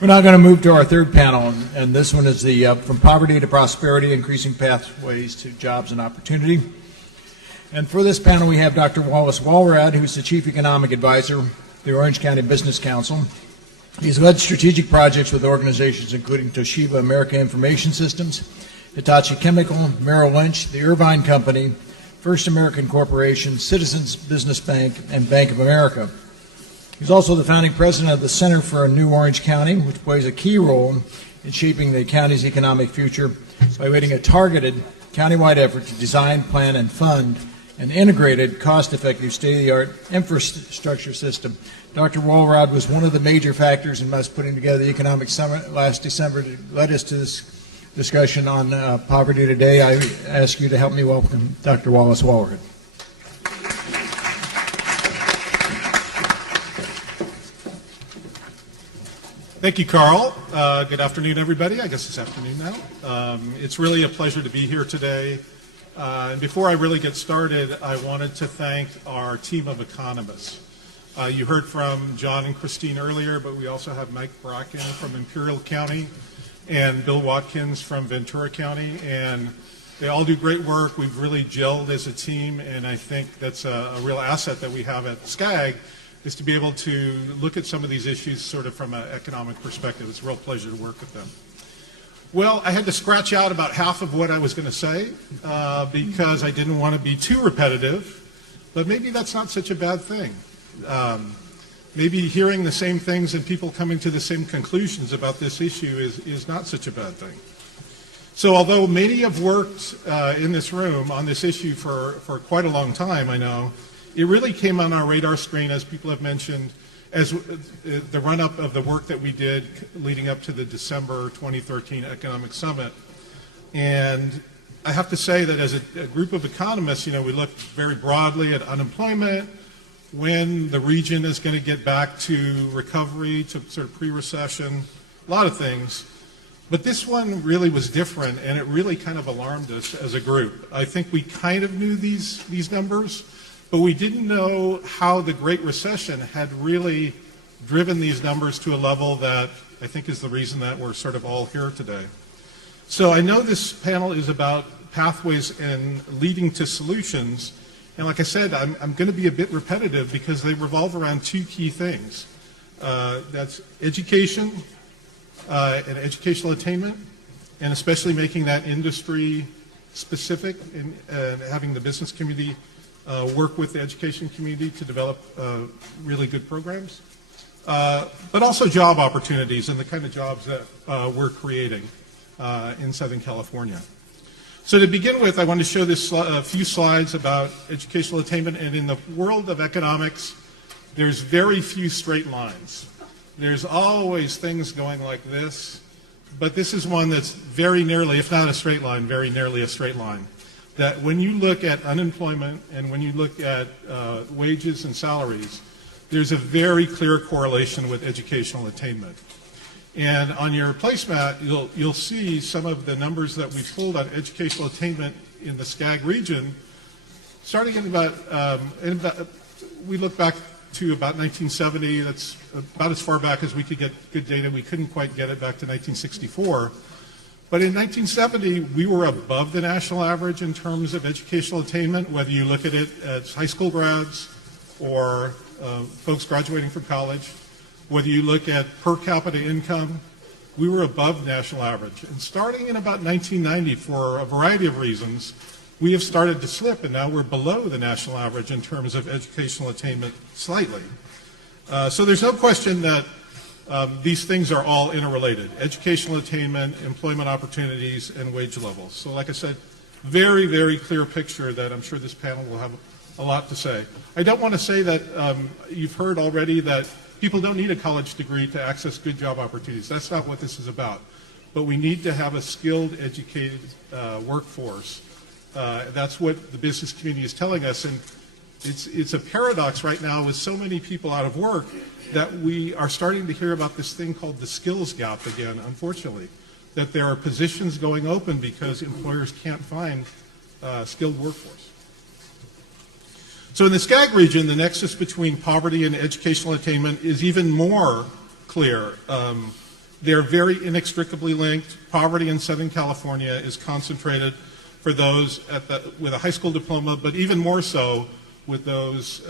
We're now going to move to our third panel, and this one is the From Poverty to Prosperity, Increasing Pathways to Jobs and Opportunity. And for this panel, we have Dr. Wallace Walrad, who's the Chief Economic Advisor for the Orange County Business Council. He's led strategic projects with organizations including Toshiba America Information Systems, Hitachi Chemical, Merrill Lynch, the Irvine Company, First American Corporation, Citizens Business Bank, and Bank of America. He's also the founding president of the Center for a New Orange County, which plays a key role in shaping the county's economic future by leading a targeted countywide effort to design, plan, and fund an integrated, cost-effective, state-of-the-art infrastructure system. Dr. Walrad was one of the major factors in us putting together the Economic Summit last December to lead us to this discussion on poverty today. I ask you to help me welcome Dr. Wallace Walrad. Thank you, Carl. Good afternoon, everybody. I guess it's afternoon now. It's really a pleasure to be here today. And before I really get started, I wanted to thank our team of economists. You heard from John and Christine earlier, but we also have Mike Bracken from Imperial County and Bill Watkins from Ventura County, and they all do great work. We've really gelled as a team, and I think that's a real asset that we have at SCAG, is to be able to look at some of these issues sort of from an economic perspective. It's a real pleasure to work with them. Well, I had to scratch out about half of what I was going to say because I didn't want to be too repetitive, but maybe that's not such a bad thing. Maybe hearing the same things and people coming to the same conclusions about this issue is not such a bad thing. So although many have worked in this room on this issue for quite a long time, I know, it really came on our radar screen, as people have mentioned, as the run-up of the work that we did leading up to the December 2013 Economic Summit. And I have to say that as a group of economists, we looked very broadly at unemployment, when the region is going to get back to recovery, to sort of pre-recession, a lot of things. But this one really was different, and it really kind of alarmed us as a group. I think we kind of knew these numbers, but we didn't know how the Great Recession had really driven these numbers to a level that I think is the reason that we're sort of all here today. So I know this panel is about pathways and leading to solutions. And like I said, I'm going to be a bit repetitive because they revolve around two key things. That's education and educational attainment, and especially making that industry specific and having the business community work with the education community to develop really good programs. But also job opportunities and the kind of jobs that we're creating in Southern California. So to begin with, I want to show this a few slides about educational attainment. And in the world of economics, there's very few straight lines. There's always things going like this, but this is one that's very nearly, if not a straight line, very nearly a straight line. That when you look at unemployment and when you look at wages and salaries, there's a very clear correlation with educational attainment. And on your placemat, you'll see some of the numbers that we pulled on educational attainment in the SCAG region, starting in about we look back to about 1970. That's about as far back as we could get good data. We couldn't quite get it back to 1964. But in 1970, we were above the national average in terms of educational attainment, whether you look at it as high school grads or folks graduating from college. Whether you look at per capita income, we were above national average. And starting in about 1990, for a variety of reasons, we have started to slip, and now we're below the national average in terms of educational attainment slightly. So there's no question that these things are all interrelated: educational attainment, employment opportunities, and wage levels. So like I said, very, very clear picture that I'm sure this panel will have a lot to say. I don't want to say that you've heard already that people don't need a college degree to access good job opportunities. That's not what this is about. But we need to have a skilled, educated workforce. That's what the business community is telling us. And it's a paradox right now with so many people out of work that we are starting to hear about this thing called the skills gap again, unfortunately. That there are positions going open because employers can't find skilled workforce. So in the SCAG region, the nexus between poverty and educational attainment is even more clear. They're very inextricably linked. Poverty in Southern California is concentrated for those with a high school diploma, but even more so with those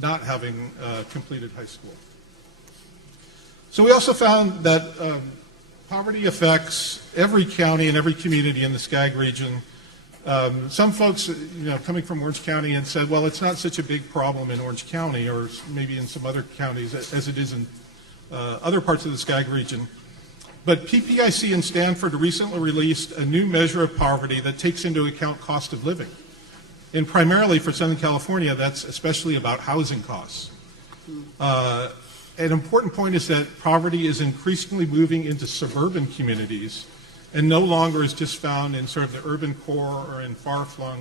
not having completed high school. So we also found that poverty affects every county and every community in the Skag region. Some folks, coming from Orange County had said, well, it's not such a big problem in Orange County or maybe in some other counties as it is in other parts of the Skag region. But PPIC in Stanford recently released a new measure of poverty that takes into account cost of living. And primarily for Southern California, that's especially about housing costs. An important point is that poverty is increasingly moving into suburban communities and no longer is just found in sort of the urban core or in far-flung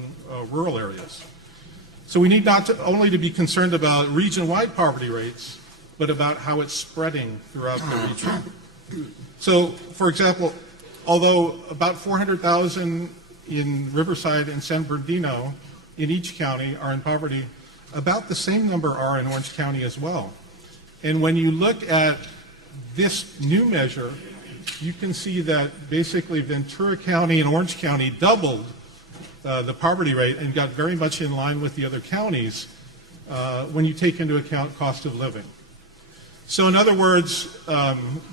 rural areas. So we need not only to be concerned about region-wide poverty rates, but about how it's spreading throughout the region. So, for example, although about 400,000 in Riverside and San Bernardino in each county are in poverty, about the same number are in Orange County as well. And when you look at this new measure, you can see that basically Ventura County and Orange County doubled the poverty rate and got very much in line with the other counties when you take into account cost of living. So in other words,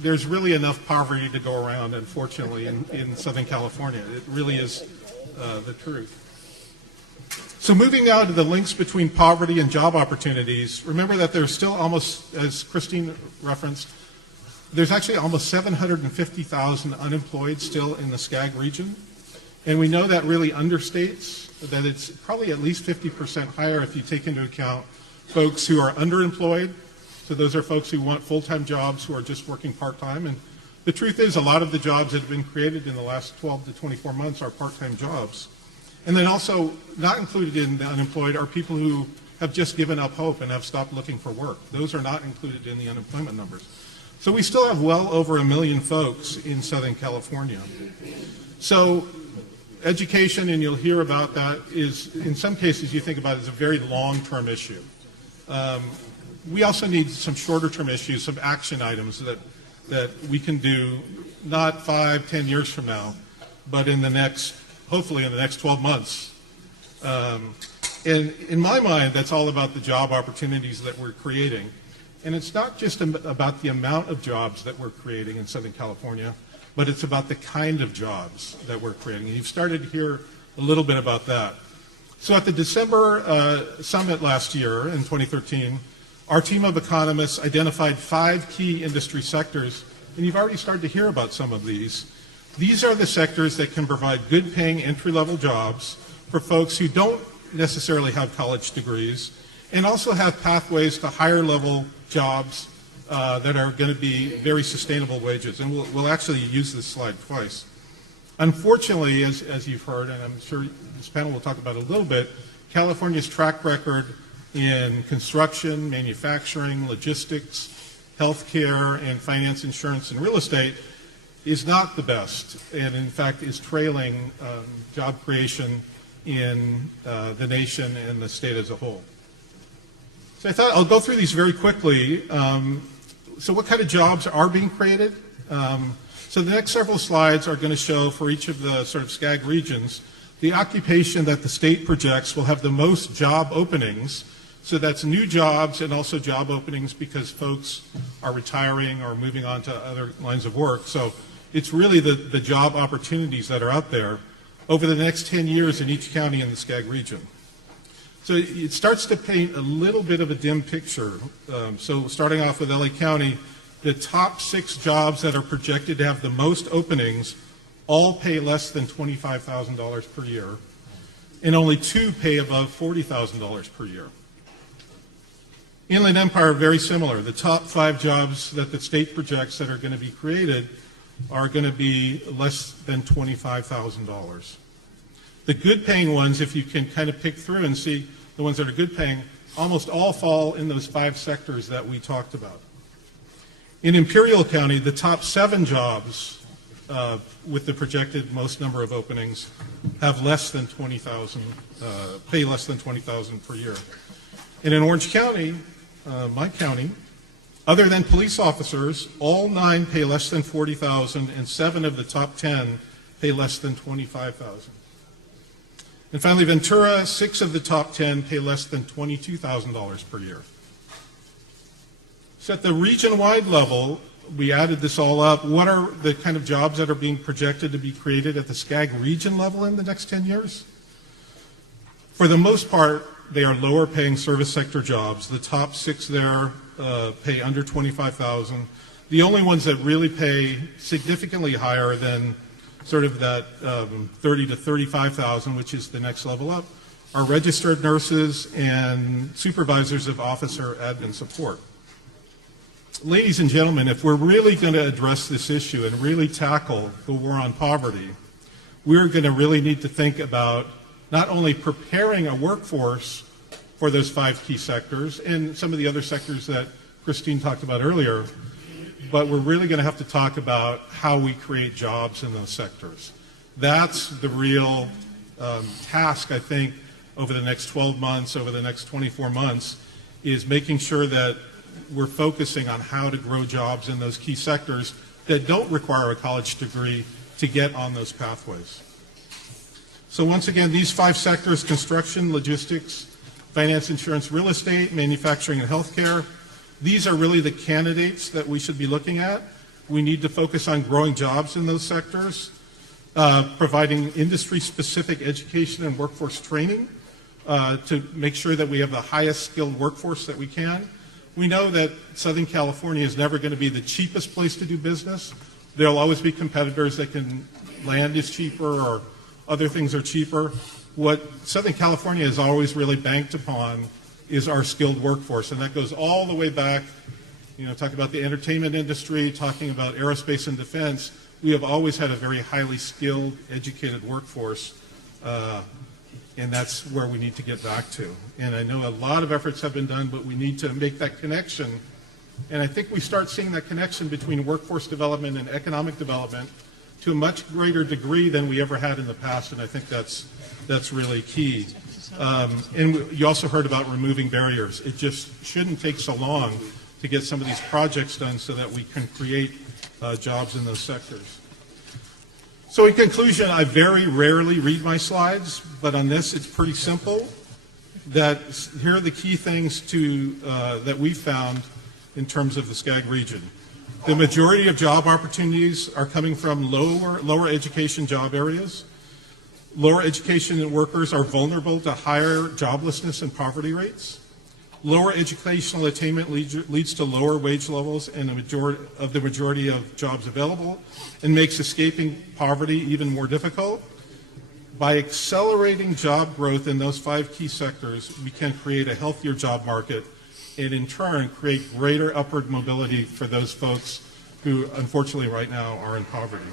there's really enough poverty to go around, unfortunately, in Southern California. It really is the truth. So moving now to the links between poverty and job opportunities, remember that there's still almost, as Christine referenced, there's actually almost 750,000 unemployed still in the Skag region. And we know that really understates, that it's probably at least 50% higher if you take into account folks who are underemployed. So those are folks who want full-time jobs who are just working part-time. And the truth is a lot of the jobs that have been created in the last 12 to 24 months are part-time jobs. And then also not included in the unemployed are people who have just given up hope and have stopped looking for work. Those are not included in the unemployment numbers. So we still have well over 1 million folks in Southern California. So education, and you'll hear about that, is in some cases you think about it as a very long-term issue. We also need some shorter-term issues, some action items that we can do not 5, 10 years from now, but hopefully in the next 12 months. And in my mind, that's all about the job opportunities that we're creating. And it's not just about the amount of jobs that we're creating in Southern California, but it's about the kind of jobs that we're creating. And you've started to hear a little bit about that. So at the December summit last year in 2013, our team of economists identified 5 key industry sectors, and you've already started to hear about some of these. These are the sectors that can provide good-paying entry-level jobs for folks who don't necessarily have college degrees and also have pathways to higher-level jobs that are going to be very sustainable wages. And we'll actually use this slide twice. Unfortunately, as you've heard, and I'm sure this panel will talk about it a little bit, California's track record in construction, manufacturing, logistics, healthcare, and finance, insurance, and real estate is not the best, and in fact is trailing job creation in the nation and the state as a whole. So I thought I'll go through these very quickly. So what kind of jobs are being created? So the next several slides are going to show for each of the sort of Skag regions the occupation that the state projects will have the most job openings. So that's new jobs and also job openings because folks are retiring or moving on to other lines of work. So it's really the job opportunities that are out there over the next 10 years in each county in the Skag region. So it starts to paint a little bit of a dim picture. So starting off with LA County, the top 6 jobs that are projected to have the most openings all pay less than $25,000 per year, and only 2 pay above $40,000 per year. Inland Empire, very similar. The top 5 jobs that the state projects that are going to be created are going to be less than $25,000. The good-paying ones, if you can kind of pick through and see the ones that are good-paying, almost all fall in those 5 sectors that we talked about. In Imperial County, the top 7 jobs with the projected most number of openings have less than $20,000, pay less than $20,000 per year. And in Orange County, my county, Other than police officers, all 9 pay less than $40,000, and 7 of the top 10 pay less than $25,000. And finally, Ventura, 6 of the top 10 pay less than $22,000 per year. So at the region-wide level, we added this all up. What are the kind of jobs that are being projected to be created at the SCAG region level in the next 10 years? For the most part, they are lower paying service sector jobs. The top 6 there pay under $25,000. The only ones that really pay significantly higher than sort of that $30,000 to $35,000, which is the next level up, are registered nurses and supervisors of officer admin support. Ladies and gentlemen, if we're really going to address this issue and really tackle the war on poverty, we're going to really need to think about not only preparing a workforce for those 5 key sectors and some of the other sectors that Christine talked about earlier, but we're really going to have to talk about how we create jobs in those sectors. That's the real task, I think, over the next 12 months, over the next 24 months, is making sure that we're focusing on how to grow jobs in those key sectors that don't require a college degree to get on those pathways. So once again, these 5 sectors: construction, logistics, finance, insurance, real estate, manufacturing, and healthcare. These are really the candidates that we should be looking at. We need to focus on growing jobs in those sectors, providing industry-specific education and workforce training to make sure that we have the highest skilled workforce that we can. We know that Southern California is never going to be the cheapest place to do business. There'll always be competitors that can land is cheaper or other things are cheaper. What Southern California has always really banked upon is our skilled workforce, and that goes all the way back, talking about the entertainment industry, talking about aerospace and defense. We have always had a very highly skilled, educated workforce, and that's where we need to get back to. And I know a lot of efforts have been done, but we need to make that connection. And I think we start seeing that connection between workforce development and economic development to a much greater degree than we ever had in the past, and I think that's really key. And you also heard about removing barriers. It just shouldn't take so long to get some of these projects done so that we can create jobs in those sectors. So in conclusion, I very rarely read my slides, but on this it's pretty simple. Here are the key things that we found in terms of the SCAG region. The majority of job opportunities are coming from lower education job areas. Lower education workers are vulnerable to higher joblessness and poverty rates. Lower educational attainment leads to lower wage levels and the majority of jobs available, and makes escaping poverty even more difficult. By accelerating job growth in those 5 key sectors, we can create a healthier job market and in turn create greater upward mobility for those folks who unfortunately right now are in poverty.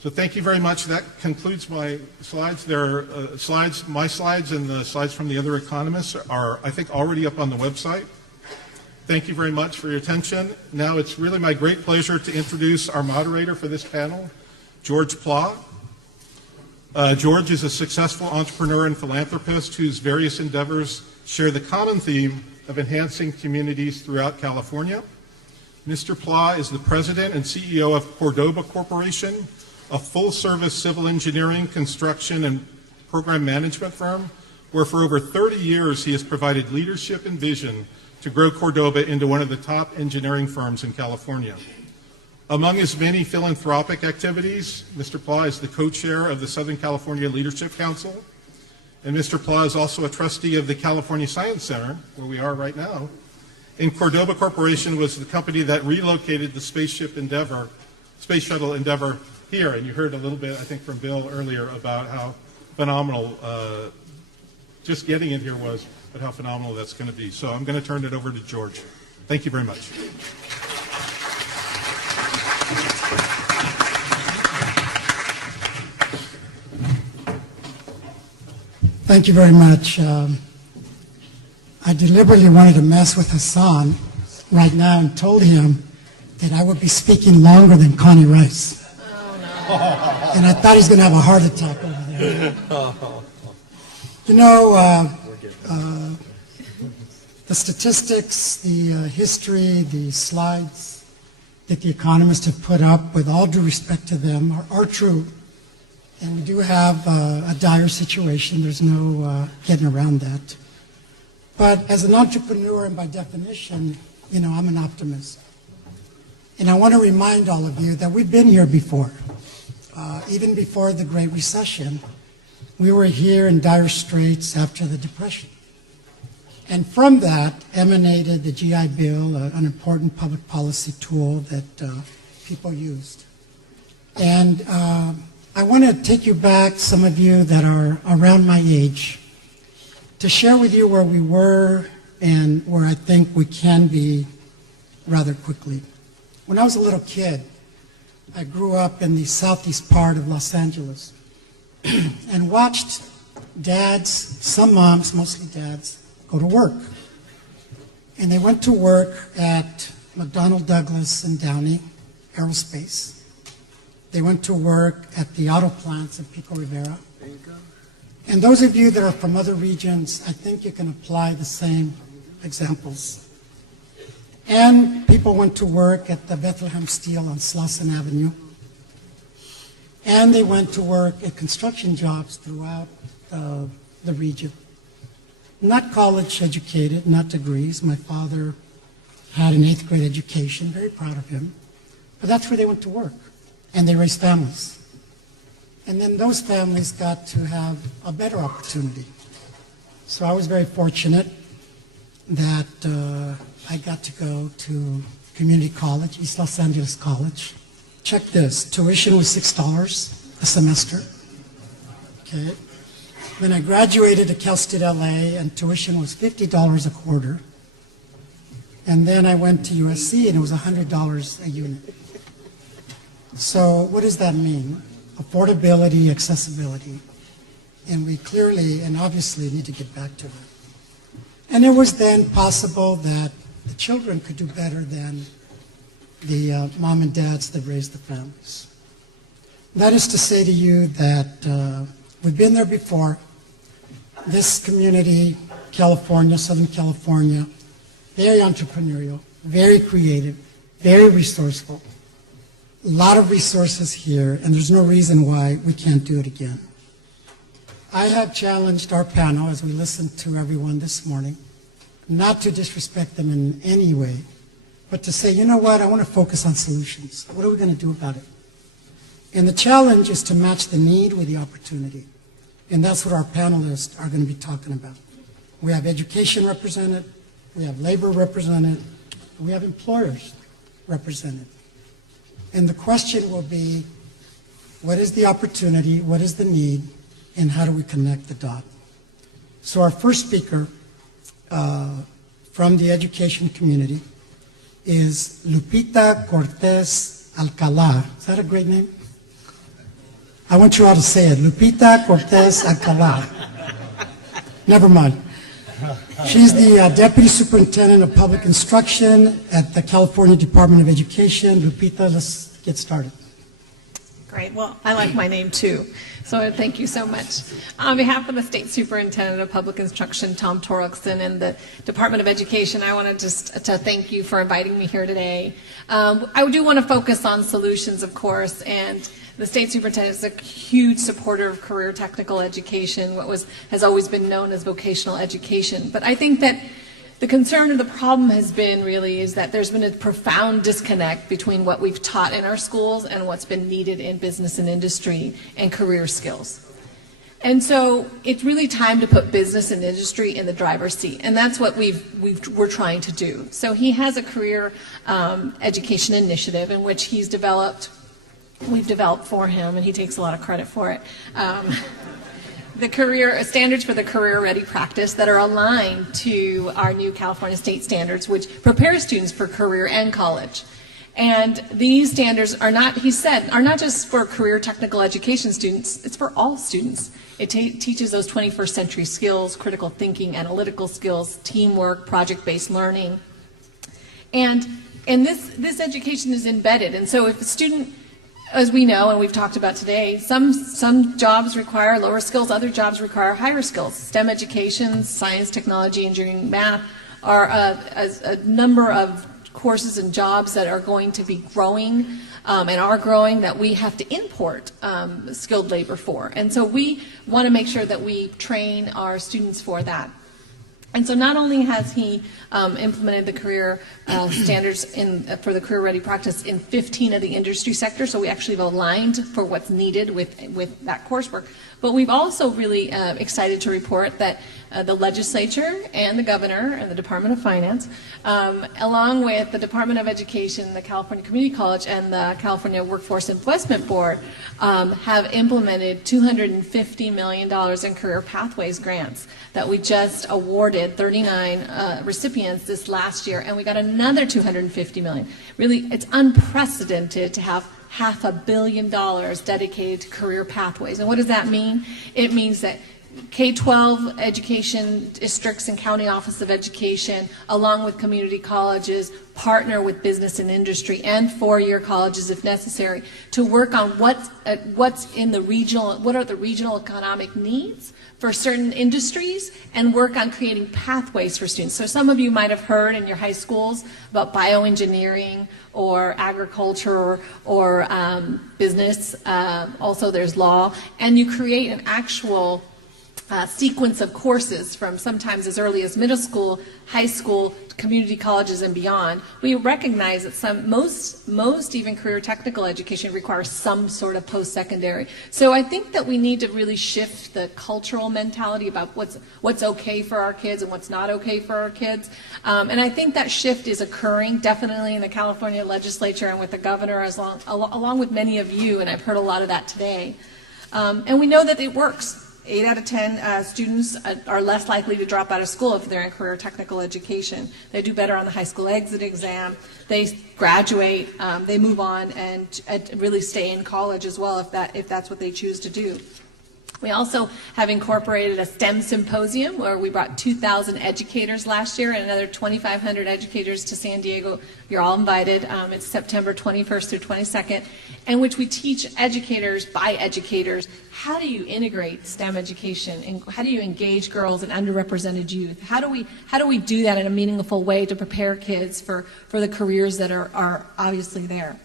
So thank you very much. That concludes my slides. My slides and the slides from the other economists are, I think, already up on the website. Thank you very much for your attention. Now it's really my great pleasure to introduce our moderator for this panel, George Pla. George is a successful entrepreneur and philanthropist whose various endeavors share the common theme of enhancing communities throughout California. Mr. Pla is the president and CEO of Cordoba Corporation, a full-service civil engineering, construction, and program management firm, where for over 30 years he has provided leadership and vision to grow Cordoba into one of the top engineering firms in California. Among his many philanthropic activities, Mr. Pla is the co-chair of the Southern California Leadership Council, and Mr. Pla is also a trustee of the California Science Center, where we are right now. And Cordoba Corporation was the company that relocated the Space Shuttle Endeavour here, and you heard a little bit, I think, from Bill earlier about how phenomenal just getting it here was, but how phenomenal that's going to be. So I'm going to turn it over to George. Thank you very much. Thank you very much. I deliberately wanted to mess with Hassan right now and told him that I would be speaking longer than Connie Rice. And I thought he's going to have a heart attack over there. You know, The statistics, the history, the slides that the economists have put up, with all due respect to them, are true. And we do have a dire situation. There's no getting around that. But as an entrepreneur, and by definition, I'm an optimist. And I want to remind all of you that we've been here before. Even before the Great Recession, we were here in dire straits after the Depression. And from that emanated the GI Bill, an important public policy tool that people used. And I want to take you back, some of you that are around my age, to share with you where we were and where I think we can be rather quickly. When I was a little kid, I grew up in the southeast part of Los Angeles and watched dads, some moms, mostly dads, go to work. And they went to work at McDonnell Douglas and Downey Aerospace. They went to work at the auto plants in Pico Rivera. And those of you that are from other regions, I think you can apply the same examples. And people went to work at the Bethlehem Steel on Slauson Avenue. And they went to work at construction jobs throughout the region. Not college educated, not degrees. My father had an 8th grade education, very proud of him. But that's where they went to work. And they raised families. And then those families got to have a better opportunity. So I was very fortunate that I got to go to community college, East Los Angeles College. Check this, tuition was $6 a semester. Okay. Then I graduated to Cal State LA, and tuition was $50 a quarter. And then I went to USC, and it was $100 a unit. So what does that mean? Affordability, accessibility. And we clearly and obviously need to get back to that. And it was then possible that the children could do better than the mom and dads that raised the families. That is to say to you that we've been there before. This community, California, Southern California, very entrepreneurial, very creative, very resourceful. A lot of resources here, and there's no reason why we can't do it again. I have challenged our panel, as we listened to everyone this morning, not to disrespect them in any way, but to say, you know what, I want to focus on solutions. What are we going to do about it? And the challenge is to match the need with the opportunity. And that's what our panelists are going to be talking about. We have education represented, we have labor represented, we have employers represented. And the question will be, what is the opportunity, what is the need, and how do we connect the dot? So our first speaker from the education community is Lupita Cortez Alcala. Is that a great name? I want you all to say it. Lupita Cortez Alcala. Never mind. She's the Deputy Superintendent of Public Instruction at the California Department of Education. Lupita, let's get started. Great. Well, I like my name too, so thank you so much. On behalf of the State Superintendent of Public Instruction, Tom Torelson, and the Department of Education, I wanted just to thank you for inviting me here today. I do want to focus on solutions, of course, and the State Superintendent is a huge supporter of career technical education, what has always been known as vocational education. But I think that the concern or the problem has been really is that there's been a profound disconnect between what we've taught in our schools and what's been needed in business and industry and career skills. And so it's really time to put business and industry in the driver's seat, and that's what we're trying to do. So he has a career education initiative in which we've developed for him, and he takes a lot of credit for it. The career standards for the career-ready practice that are aligned to our new California state standards, which prepare students for career and college. And these standards are not, he said, are not just for career technical education students, it's for all students. It teaches those 21st century skills, critical thinking, analytical skills, teamwork, project-based learning. And this education is embedded. And so if a student, as we know and we've talked about today, some jobs require lower skills, other jobs require higher skills. STEM education, science, technology, engineering, math, are a number of courses and jobs that are going to be growing and are growing that we have to import skilled labor for. And so we want to make sure that we train our students for that. And so not only has he implemented the career standards for the career ready practice in 15 of the industry sectors, so we actually have aligned for what's needed with that coursework, but we've also really excited to report that the legislature and the governor and the Department of Finance, along with the Department of Education, the California Community College, and the California Workforce Investment Board have implemented $250 million in career pathways grants that we just awarded 39 recipients this last year, and we got another $250 million. Really, it's unprecedented to have $500 million dedicated to career pathways. And what does that mean? It means that K-12 education districts and county office of education, along with community colleges, partner with business and industry and four-year colleges if necessary to work on what's in the regional, what are the regional economic needs for certain industries, and work on creating pathways for students. So some of you might have heard in your high schools about bioengineering or agriculture or business. Also there's law, and you create an actual sequence of courses from sometimes as early as middle school, high school, community colleges, and beyond. We recognize that most even career technical education requires some sort of post-secondary. So I think that we need to really shift the cultural mentality about what's okay for our kids and what's not okay for our kids. And I think that shift is occurring definitely in the California legislature and with the governor, along with many of you, and I've heard a lot of that today. And we know that it works. 8 out of 10 students are less likely to drop out of school if they're in career technical education. They do better on the high school exit exam. They graduate, they move on, and really stay in college as well if that's what they choose to do. We also have incorporated a STEM symposium where we brought 2,000 educators last year and another 2,500 educators to San Diego. You're all invited. It's September 21st through 22nd, in which we teach educators by educators how do you integrate STEM education and how do you engage girls and underrepresented youth. How do we do that in a meaningful way to prepare kids for the careers that are obviously there.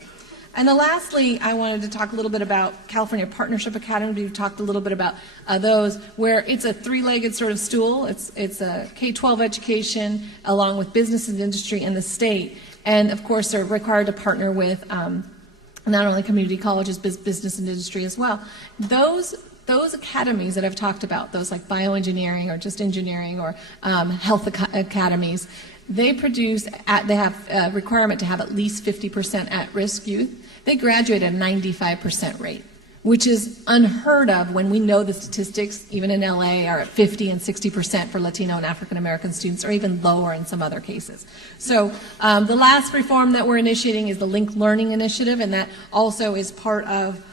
And then lastly, I wanted to talk a little bit about California Partnership Academy. We've talked a little bit about those, where it's a three-legged sort of stool. It's a K-12 education along with business and industry and the state. And of course, they're required to partner with not only community colleges, business and industry as well. Those academies that I've talked about, those like bioengineering or just engineering or health academies, they have a requirement to have at least 50% at-risk youth. They graduate at a 95% rate, which is unheard of when we know the statistics, even in LA, are at 50 and 60% for Latino and African American students, or even lower in some other cases. So the last reform that we're initiating is the Linked Learning Initiative, and that also is part of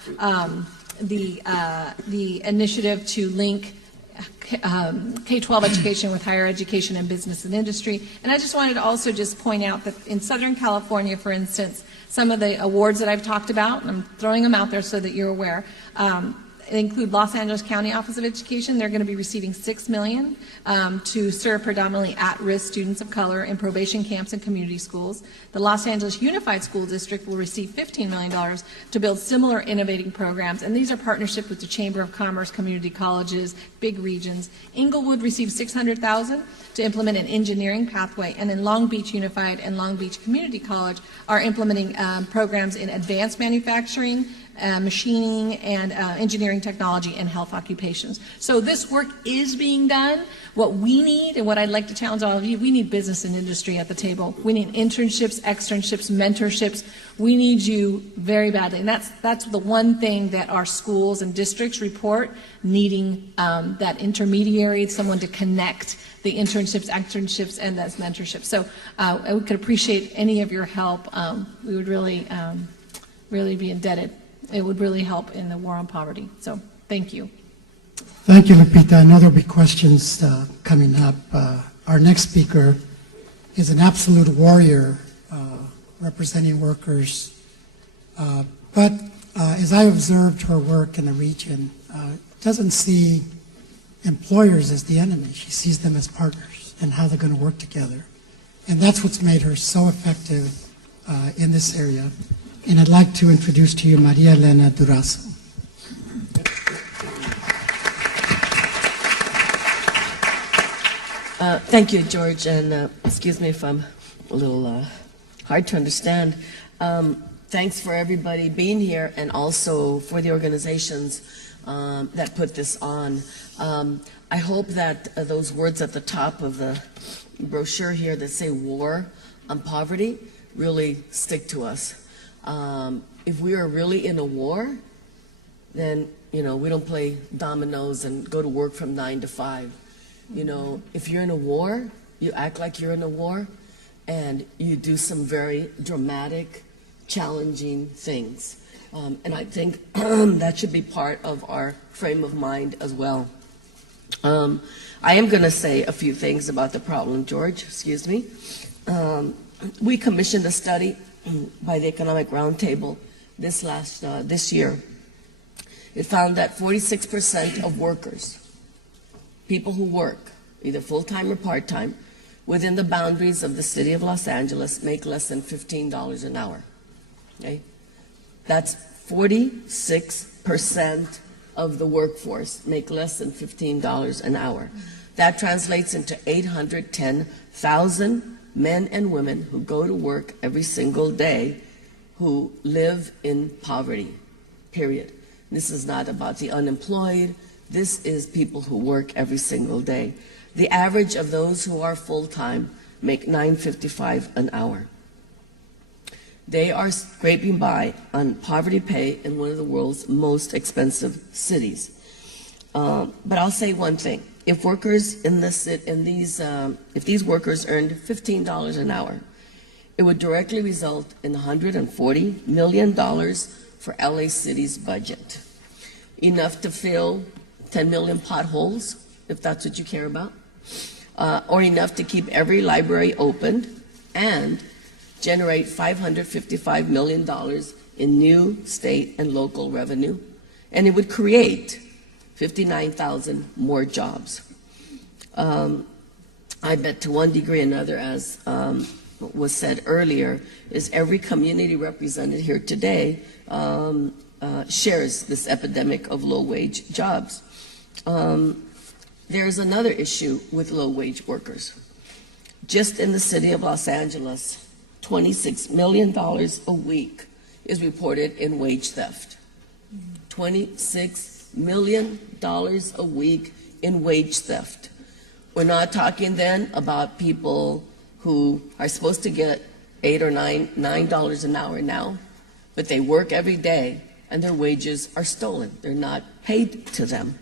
the initiative to link K-12 education with higher education and business and industry. And I just wanted to also just point out that in Southern California, for instance, some of the awards that I've talked about, and I'm throwing them out there so that you're aware, they include Los Angeles County Office of Education. They're going to be receiving $6 million to serve predominantly at-risk students of color in probation camps and community schools. The Los Angeles Unified School District will receive $15 million to build similar innovating programs, and these are partnerships with the Chamber of Commerce, community colleges, big regions. Inglewood received $600,000 to implement an engineering pathway, and then Long Beach Unified and Long Beach Community College are implementing programs in advanced manufacturing, machining, and engineering technology and health occupations. So this work is being done. What we need, and what I'd like to challenge all of you, we need business and industry at the table. We need internships, externships, mentorships. We need you very badly. And that's the one thing that our schools and districts report, needing that intermediary, someone to connect the internships, externships, and those mentorships. So we could appreciate any of your help. We would really, really be indebted. It would really help in the war on poverty. So thank you. Thank you, Lupita. I know there'll be questions coming up. Our next speaker is an absolute warrior representing workers. But as I observed her work in the region, doesn't see employers as the enemy. She sees them as partners. and how they're going to work together. And that's what's made her so effective in this area. And I'd like to introduce to you Maria Elena Durazo. Thank you, George, and excuse me if I'm a little hard to understand. Thanks for everybody being here and also for the organizations that put this on. I hope that those words at the top of the brochure here that say war on poverty really stick to us. If we are really in a war, then, you know, we don't play dominoes and go to work from 9 to 5. You know, if you're in a war, you act like you're in a war, and you do some very dramatic, challenging things. And I think that should be part of our frame of mind as well. I am going to say a few things about the problem, George, excuse me. We commissioned a study by the Economic Roundtable this year. It found that 46% of workers, people who work, either full-time or part-time, within the boundaries of the city of Los Angeles make less than $15 an hour. Okay? That's 46% of the workforce make less than $15 an hour. That translates into 810,000 men and women who go to work every single day who live in poverty, period. This is not about the unemployed. This is people who work every single day. The average of those who are full-time make $9.55 an hour. They are scraping by on poverty pay in one of the world's most expensive cities. But I'll say one thing: if workers if these workers earned $15 an hour, it would directly result in $140 million for LA City's budget, enough to fill 10 million potholes, if that's what you care about, or enough to keep every library open and generate $555 million in new state and local revenue, and it would create 59,000 more jobs. I bet to one degree or another, as was said earlier, is every community represented here today shares this epidemic of low-wage jobs. There's another issue with low-wage workers. Just in the city of Los Angeles, $26 million a week is reported in wage theft. $26 million a week in wage theft. We're not talking then about people who are supposed to get $8 or $9 an hour now, but they work every day and their wages are stolen. They're not paid to them.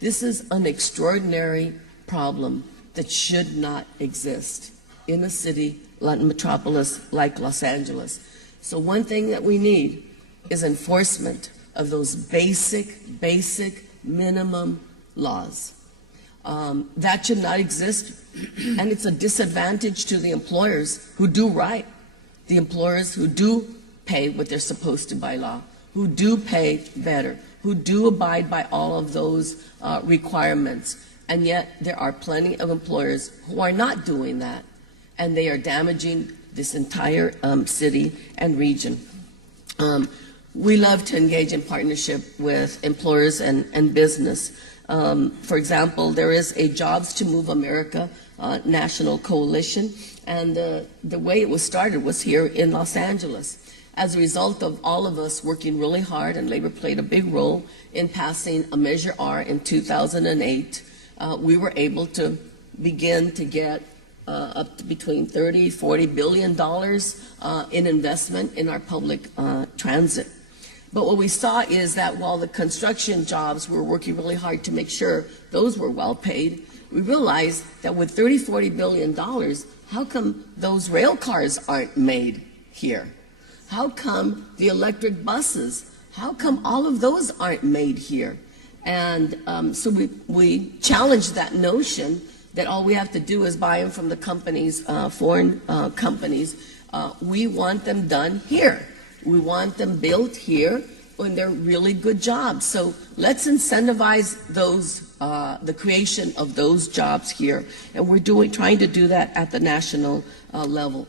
This is an extraordinary problem that should not exist in a city, metropolis like Los Angeles. So one thing that we need is enforcement of those basic minimum laws. That should not exist, and it's a disadvantage to the employers who do right, the employers who do pay what they're supposed to by law, who do pay better, who do abide by all of those requirements. And yet there are plenty of employers who are not doing that, and they are damaging this entire city and region. We love to engage in partnership with employers and business. For example, there is a Jobs to Move America national coalition, and the way it was started was here in Los Angeles. As a result of all of us working really hard, and labor played a big role in passing a Measure R in 2008, we were able to begin to get up to between $30–40 billion in investment in our public transit. But what we saw is that while the construction jobs were working really hard to make sure those were well paid, we realized that with $30–40 billion, how come those rail cars aren't made here? How come the electric buses, how come all of those aren't made here? And so we challenged that notion that all we have to do is buy them from the companies, foreign companies. We want them done here. We want them built here when they're really good jobs. So let's incentivize those the creation of those jobs here, and we're trying to do that at the national level.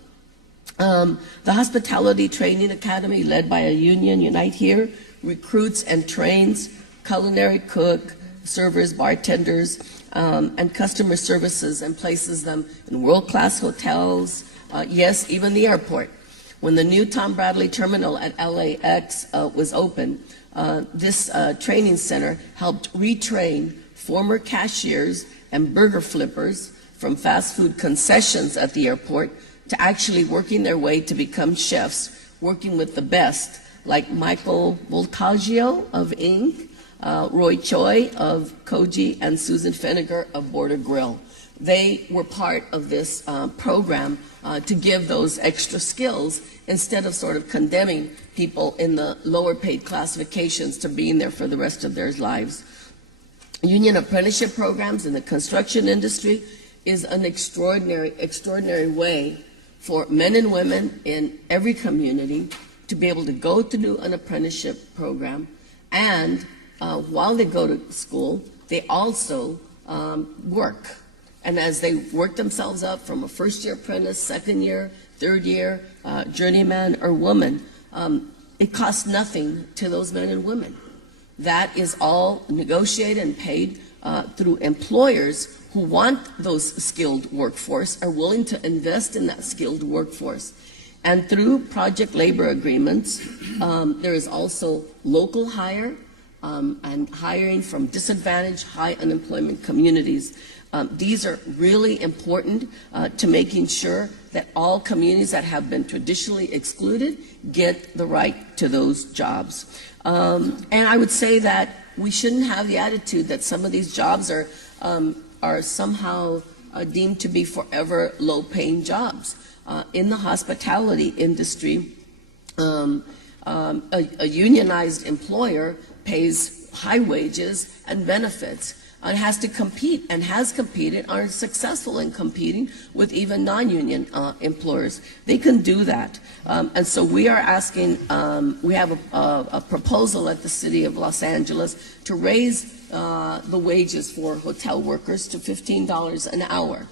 The Hospitality Training Academy, led by a union, Unite Here, recruits and trains culinary cook, servers, bartenders, and customer services, and places them in world-class hotels, yes, even the airport. When the new Tom Bradley terminal at LAX was opened, this training center helped retrain former cashiers and burger flippers from fast food concessions at the airport to actually working their way to become chefs, working with the best, like Michael Volcaggio of Inc., Roy Choi of Koji, and Susan Feniger of Border Grill. They were part of this program to give those extra skills instead of sort of condemning people in the lower paid classifications to being there for the rest of their lives. Union apprenticeship programs in the construction industry is an extraordinary way for men and women in every community to be able to go to do an apprenticeship program, and while they go to school, they also work. And as they work themselves up from a first-year apprentice, second year, third year, journeyman or woman, it costs nothing to those men and women. That is all negotiated and paid through employers who want those skilled workforce, are willing to invest in that skilled workforce. And through project labor agreements, there is also local hire and hiring from disadvantaged, high unemployment communities. These are really important to making sure that all communities that have been traditionally excluded get the right to those jobs. And I would say that we shouldn't have the attitude that some of these jobs are somehow deemed to be forever low-paying jobs. In the hospitality industry, a unionized employer pays high wages and benefits and has to compete, and has competed, are successful in competing with even non-union employers. They can do that. And so we are asking, we have a proposal at the City of Los Angeles to raise the wages for hotel workers to $15 an hour.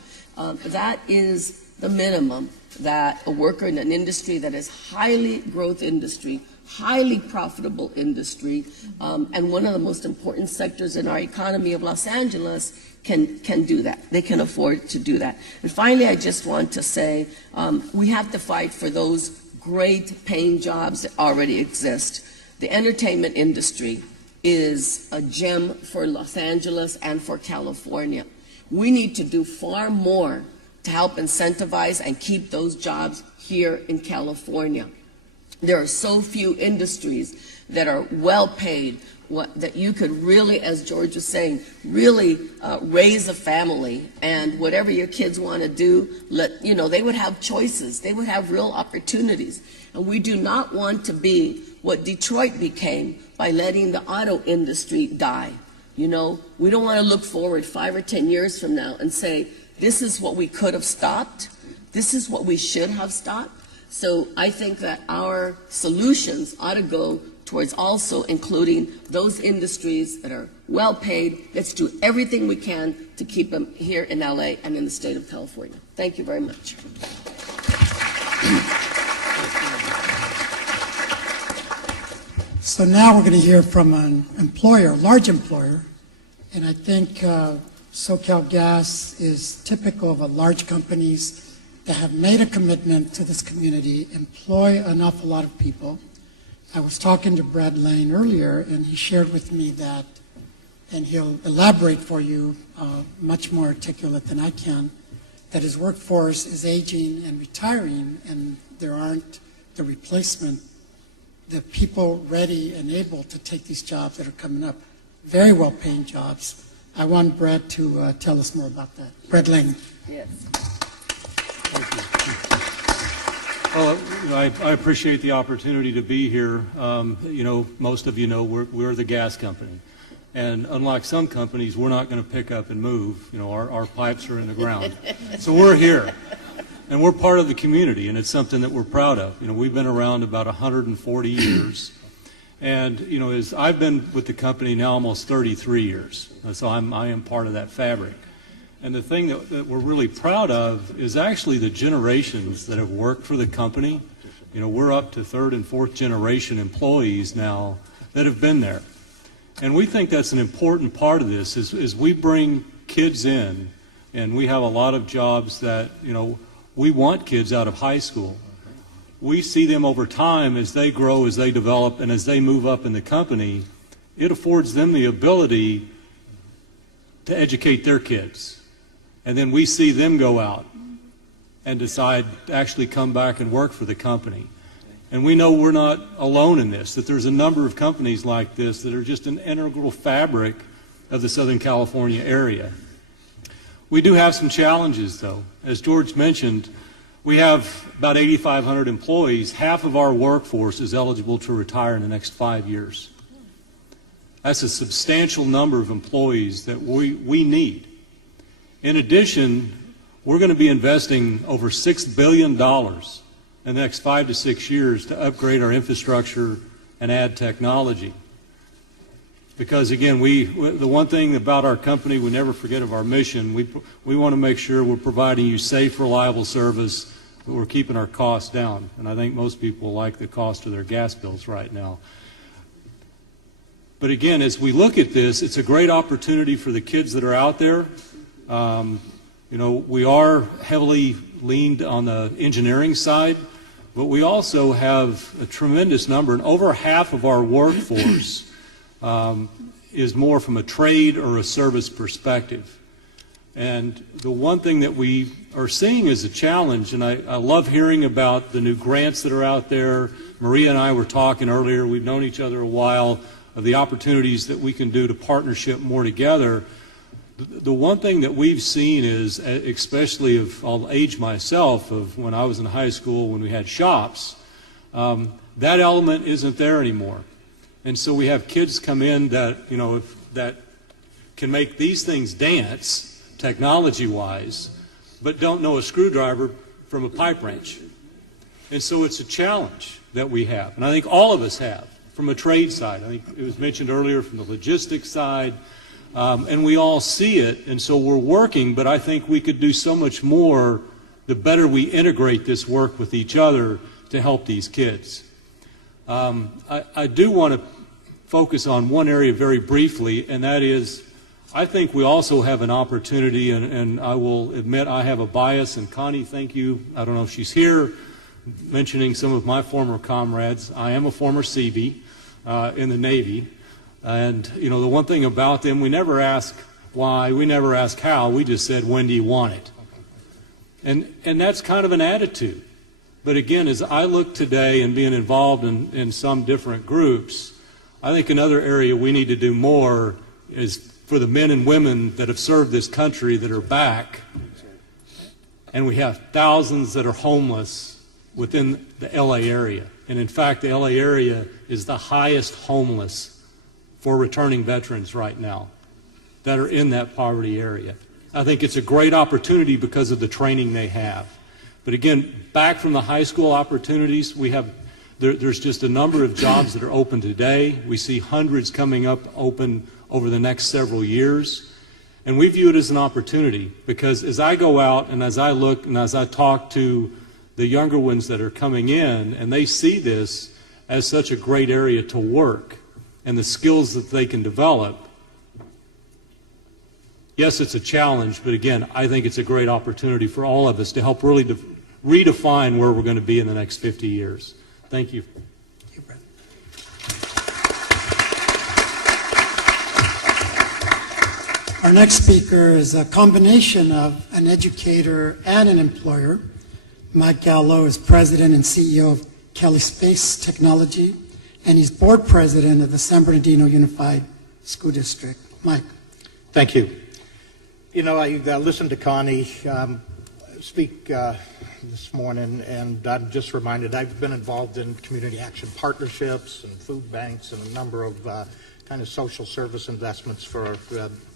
That is the minimum that a worker in an industry that is highly growth industry, highly profitable industry, and one of the most important sectors in our economy of Los Angeles can do that. They can afford to do that. And finally, I just want to say we have to fight for those great paying jobs that already exist. The entertainment industry is a gem for Los Angeles and for California. We need to do far more to help incentivize and keep those jobs here in California. There are so few industries that are well paid, that you could really, as George was saying, really raise a family, and whatever your kids want to do, they would have choices. They would have real opportunities. And we do not want to be what Detroit became by letting the auto industry die. We don't want to look forward 5 or 10 years from now and say, this is what we could have stopped. This is what we should have stopped. So I think that our solutions ought to go towards also including those industries that are well paid. Let's do everything we can to keep them here in LA and in the state of California. Thank you very much. So now we're going to hear from an employer, a large employer, and I think SoCal Gas is typical of a large companies that have made a commitment to this community, employ an awful lot of people. I was talking to Brad Lane earlier, and he shared with me that, and he'll elaborate for you much more articulate than I can, that his workforce is aging and retiring, and there aren't the replacement, the people ready and able to take these jobs that are coming up. Very well-paying jobs. I want Brad to tell us more about that. Brad Lane. Yes. Well, I appreciate the opportunity to be here. Most of you know we're the gas company. And unlike some companies, we're not going to pick up and move. Our pipes are in the ground. So we're here. And we're part of the community, and it's something that we're proud of. We've been around about 140 years. And, you know, as I've been with the company now almost 33 years, so I am part of that fabric. And the thing that we're really proud of is actually the generations that have worked for the company. You know, we're up to third and fourth generation employees now that have been there. And we think that's an important part of this is we bring kids in, and we have a lot of jobs that, you know, we want kids out of high school. We see them over time as they grow, as they develop, and as they move up in the company. It affords them the ability to educate their kids. And then we see them go out and decide to actually come back and work for the company. And we know we're not alone in this, that there's a number of companies like this that are just an integral fabric of the Southern California area. We do have some challenges, though. As George mentioned, we have about 8,500 employees. Half of our workforce is eligible to retire in the next 5 years. That's a substantial number of employees that we need. In addition, we're going to be investing over $6 billion in the next 5 to 6 years to upgrade our infrastructure and add technology. Because again, the one thing about our company, we never forget of our mission. We want to make sure we're providing you safe, reliable service, but we're keeping our costs down. And I think most people like the cost of their gas bills right now. But again, as we look at this, it's a great opportunity for the kids that are out there. You know, we are heavily leaned on the engineering side, but we also have a tremendous number, and over half of our workforce is more from a trade or a service perspective. And the one thing that we are seeing as a challenge, and I love hearing about the new grants that are out there. Maria and I were talking earlier, we've known each other a while, of the opportunities that we can do to partnership more together. The one thing that we've seen is, especially I'll age myself, of when I was in high school when we had shops, that element isn't there anymore. And so we have kids come in that, you know, that can make these things dance, technology-wise, but don't know a screwdriver from a pipe wrench. And so it's a challenge that we have, and I think all of us have, from a trade side. I think it was mentioned earlier from the logistics side. And we all see it, and so we're working, but I think we could do so much more the better we integrate this work with each other to help these kids. I do want to focus on one area very briefly, and that is, I think we also have an opportunity, and I will admit I have a bias, and Connie, thank you, I don't know if she's here, mentioning some of my former comrades. I am a former Seabee in the Navy. And, you know, the one thing about them, we never ask why, we never ask how, we just said, when do you want it? And that's kind of an attitude. But again, as I look today and being involved in some different groups, I think another area we need to do more is for the men and women that have served this country that are back, and we have thousands that are homeless within the LA area. And in fact, the LA area is the highest homeless for returning veterans right now that are in that poverty area. I think it's a great opportunity because of the training they have. But again, back from the high school opportunities, we have, there's just a number of jobs that are open today. We see hundreds coming up open over the next several years. And we view it as an opportunity because as I go out and as I look and as I talk to the younger ones that are coming in, and they see this as such a great area to work, and the skills that they can develop. Yes, it's a challenge, but again, I think it's a great opportunity for all of us to help really redefine where we're going to be in the next 50 years. Thank you. Thank you, Brett. Our next speaker is a combination of an educator and an employer. Mike Gallo is president and CEO of Kelly Space Technology, and he's board president of the San Bernardino Unified School District. Mike. Thank you. You know, I listened to Connie speak this morning, and I'm just reminded I've been involved in community action partnerships and food banks and a number of kind of social service investments for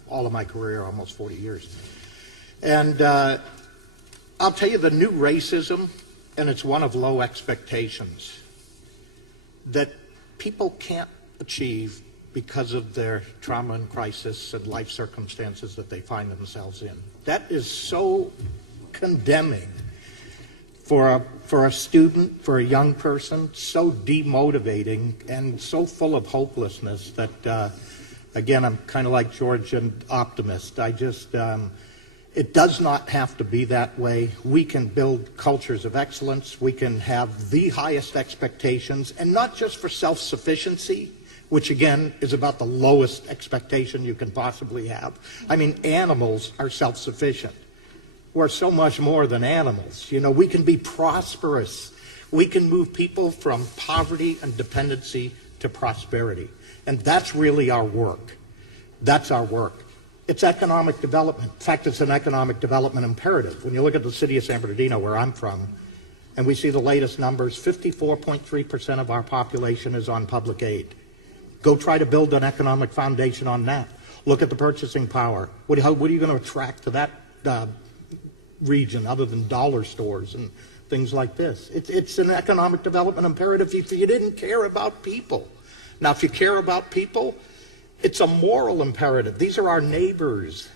all of my career, almost 40 years. And I'll tell you, the new racism, and it's one of low expectations, that people can't achieve because of their trauma and crisis and life circumstances that they find themselves in. That is so condemning for a student, for a young person, so demotivating and so full of hopelessness that, again, I'm kind of like George, an optimist. It does not have to be that way. We can build cultures of excellence. We can have the highest expectations, and not just for self-sufficiency, which again is about the lowest expectation you can possibly have. I mean, animals are self-sufficient. We're so much more than animals. You know, we can be prosperous. We can move people from poverty and dependency to prosperity. And that's really our work. That's our work. It's economic development. In fact, it's an economic development imperative. When you look at the city of San Bernardino, where I'm from, and we see the latest numbers, 54.3% of our population is on public aid. Go try to build an economic foundation on that. Look at the purchasing power. What are you going to attract to that region other than dollar stores and things like this? It's an economic development imperative if you didn't care about people. Now, if you care about people, it's a moral imperative. These are our neighbors.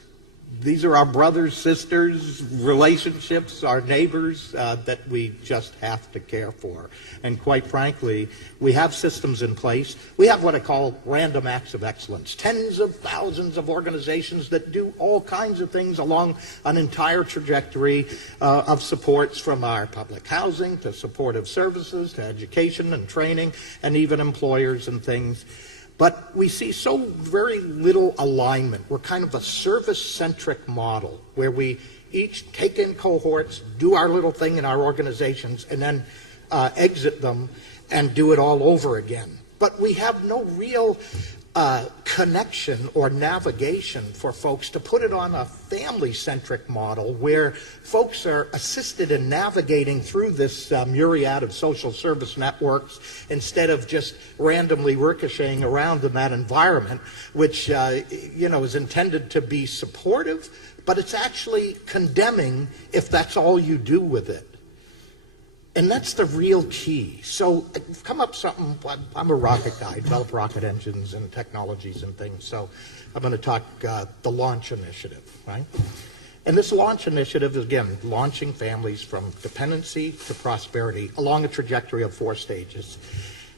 These are our brothers, sisters, relationships, our neighbors that we just have to care for. And quite frankly, we have systems in place. We have what I call random acts of excellence. Tens of thousands of organizations that do all kinds of things along an entire trajectory of supports, from our public housing to supportive services to education and training and even employers and things. But we see so very little alignment. We're kind of a service-centric model where we each take in cohorts, do our little thing in our organizations, and then exit them and do it all over again. But we have no real connection or navigation for folks to put it on a family-centric model where folks are assisted in navigating through this myriad of social service networks instead of just randomly ricocheting around in that environment, which is intended to be supportive, but it's actually condemning if that's all you do with it. And that's the real key. So I've come up something, I'm a rocket guy, develop rocket engines and technologies and things. So I'm going to talk the Launch Initiative, right? And this Launch Initiative is, again, launching families from dependency to prosperity along a trajectory of 4 stages.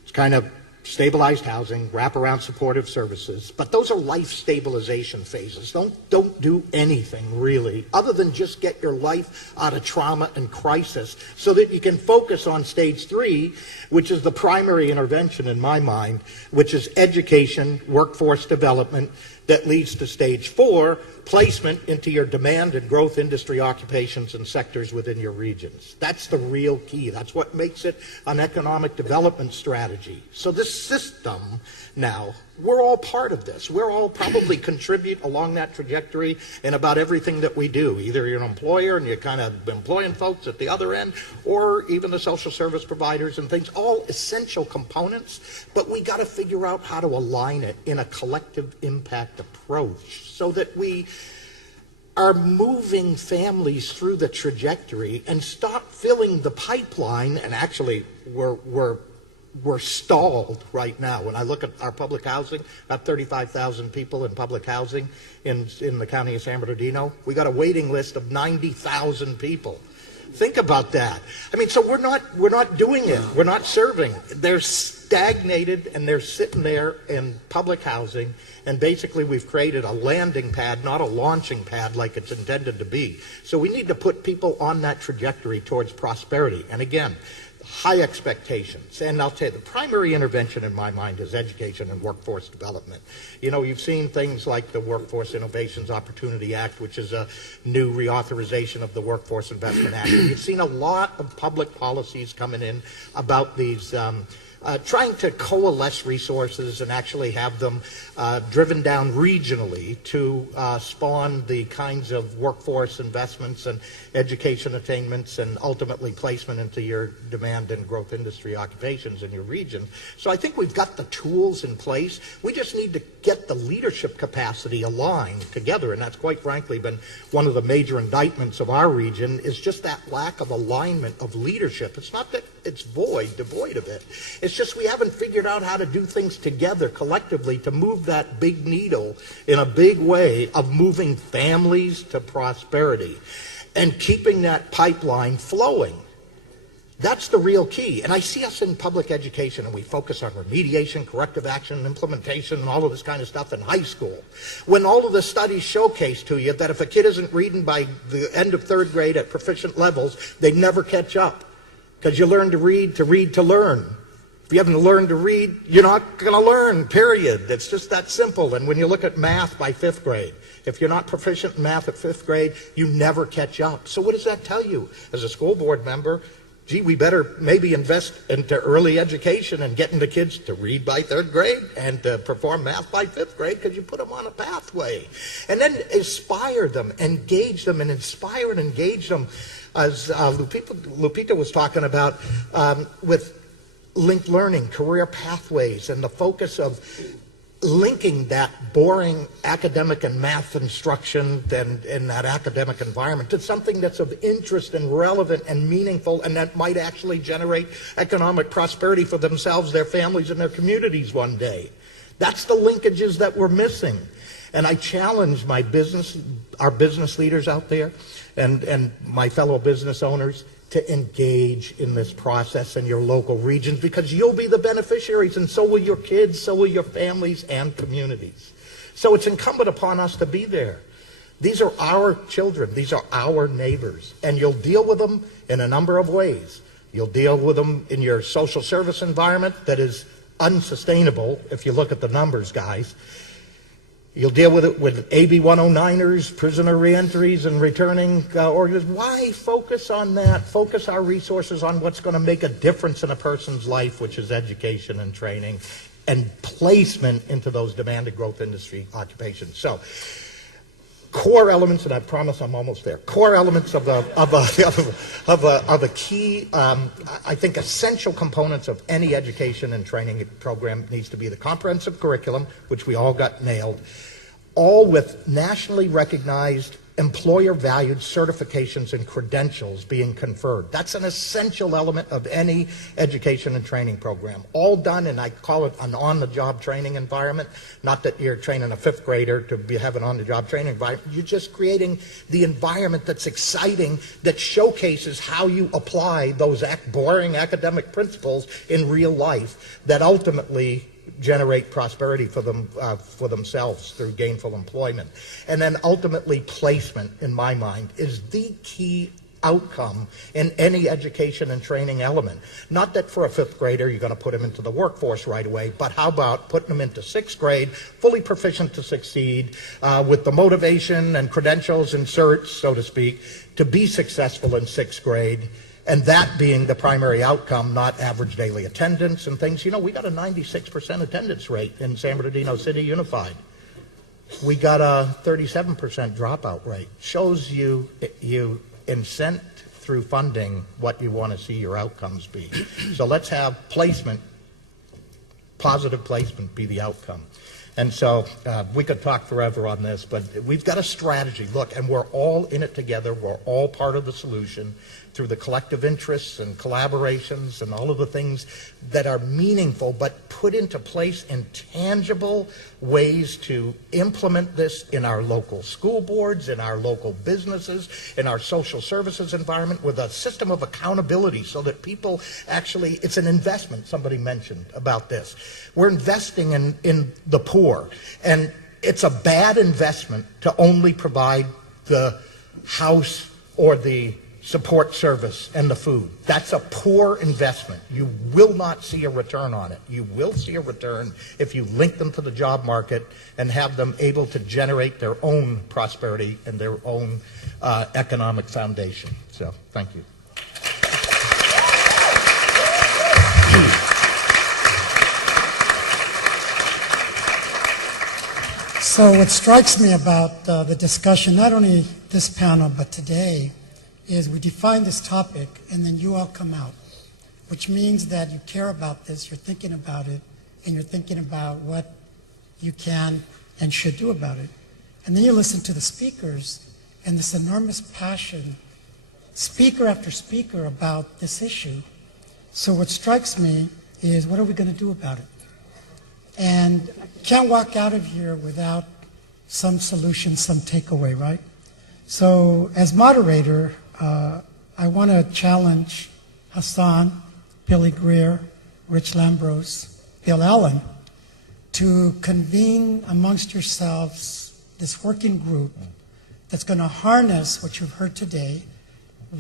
It's kind of stabilized housing, wraparound supportive services, but those are life stabilization phases. Don't do anything really other than just get your life out of trauma and crisis so that you can focus on stage 3, which is the primary intervention in my mind, which is education, workforce development, that leads to stage 4, placement into your demand and growth industry occupations and sectors within your regions. That's the real key. That's what makes it an economic development strategy. So this system now, we're all part of this. We're all probably contribute along that trajectory in about everything that we do. Either you're an employer and you're kind of employing folks at the other end, or even the social service providers and things, all essential components, but we got to figure out how to align it in a collective impact approach so that we are moving families through the trajectory and stop filling the pipeline. And actually, we're stalled right now. When I look at our public housing, about 35,000 people in public housing in the county of San Bernardino. We got a waiting list of 90,000 people. Think about that. I mean, so we're not doing it. We're not serving. They're stagnated and they're sitting there in public housing, and basically we've created a landing pad, not a launching pad like it's intended to be. So we need to put people on that trajectory towards prosperity. And again, high expectations. And I'll tell you, the primary intervention in my mind is education and workforce development. You know, you've seen things like the Workforce Innovations Opportunity Act, which is a new reauthorization of the Workforce Investment Act. You've seen a lot of public policies coming in about these trying to coalesce resources and actually have them driven down regionally to spawn the kinds of workforce investments and education attainments and ultimately placement into your demand and growth industry occupations in your region. So I think we've got the tools in place. We just need to get the leadership capacity aligned together, and that's quite frankly been one of the major indictments of our region, is just that lack of alignment of leadership. It's not that it's devoid of it. It's just we haven't figured out how to do things together collectively to move that big needle in a big way of moving families to prosperity and keeping that pipeline flowing. That's the real key. And I see us in public education, and we focus on remediation, corrective action, implementation, and all of this kind of stuff in high school. When all of the studies showcase to you that if a kid isn't reading by the end of third grade at proficient levels, they never catch up. Because you learn to read to learn. If you haven't learned to read, you're not going to learn, period. It's just that simple. And when you look at math by fifth grade, if you're not proficient in math at fifth grade, you never catch up. So what does that tell you? As a school board member, gee, we better maybe invest into early education and getting the kids to read by third grade and to perform math by fifth grade, because you put them on a pathway. And then inspire them, engage them, and inspire and engage them, as Lupita was talking about, with linked learning, career pathways, and the focus of linking that boring academic and math instruction and in that academic environment to something that's of interest and relevant and meaningful, and that might actually generate economic prosperity for themselves, their families, and their communities one day. That's the linkages that we're missing. And I challenge our business leaders out there and my fellow business owners to engage in this process in your local regions, because you'll be the beneficiaries, and so will your kids, so will your families and communities. So it's incumbent upon us to be there. These are our children. These are our neighbors. And you'll deal with them in a number of ways. You'll deal with them in your social service environment that is unsustainable if you look at the numbers, guys. You'll deal with it with AB 109ers, prisoner reentries, and returning orders. Why focus on that? Focus our resources on what's going to make a difference in a person's life, which is education and training and placement into those demanded growth industry occupations. So, core elements, and I promise I'm almost there. Core elements of a key, I think, essential components of any education and training program needs to be the comprehensive curriculum, which we all got nailed, all with nationally recognized, employer-valued certifications and credentials being conferred. That's an essential element of any education and training program. All done, and I call it an on-the-job training environment. Not that you're training a fifth grader to have an on-the-job training environment. You're just creating the environment that's exciting, that showcases how you apply those boring academic principles in real life that ultimately generate prosperity for themselves through gainful employment. And then ultimately placement, in my mind, is the key outcome in any education and training element. Not that for a fifth grader you're going to put him into the workforce right away, but how about putting him into sixth grade, fully proficient to succeed, with the motivation and credentials and certs, so to speak, to be successful in sixth grade. And that being the primary outcome, not average daily attendance and things. You know, we got a 96% attendance rate in San Bernardino City Unified. We got a 37% dropout rate. Shows you incent through funding what you want to see your outcomes be. So let's have placement, positive placement, be the outcome. And so we could talk forever on this, but we've got a strategy. Look, and we're all in it together. We're all part of the solution through the collective interests and collaborations and all of the things that are meaningful, but put into place in tangible ways to implement this in our local school boards, in our local businesses, in our social services environment, with a system of accountability so that people actually, it's an investment. Somebody mentioned about this. We're investing in the poor, and it's a bad investment to only provide the house or the support service and the food. That's a poor investment. You will not see a return on it. You will see a return if you link them to the job market and have them able to generate their own prosperity and their own economic foundation. So, thank you. So what strikes me about the discussion, not only this panel, but today, is we define this topic and then you all come out, which means that you care about this, you're thinking about it, and you're thinking about what you can and should do about it. And then you listen to the speakers and this enormous passion, speaker after speaker, about this issue. So what strikes me is, what are we going to do about it? And can't walk out of here without some solution, some takeaway, right? So as moderator, I want to challenge Hassan, Billy Greer, Rich Lambros, Bill Allen, to convene amongst yourselves this working group that's going to harness what you've heard today,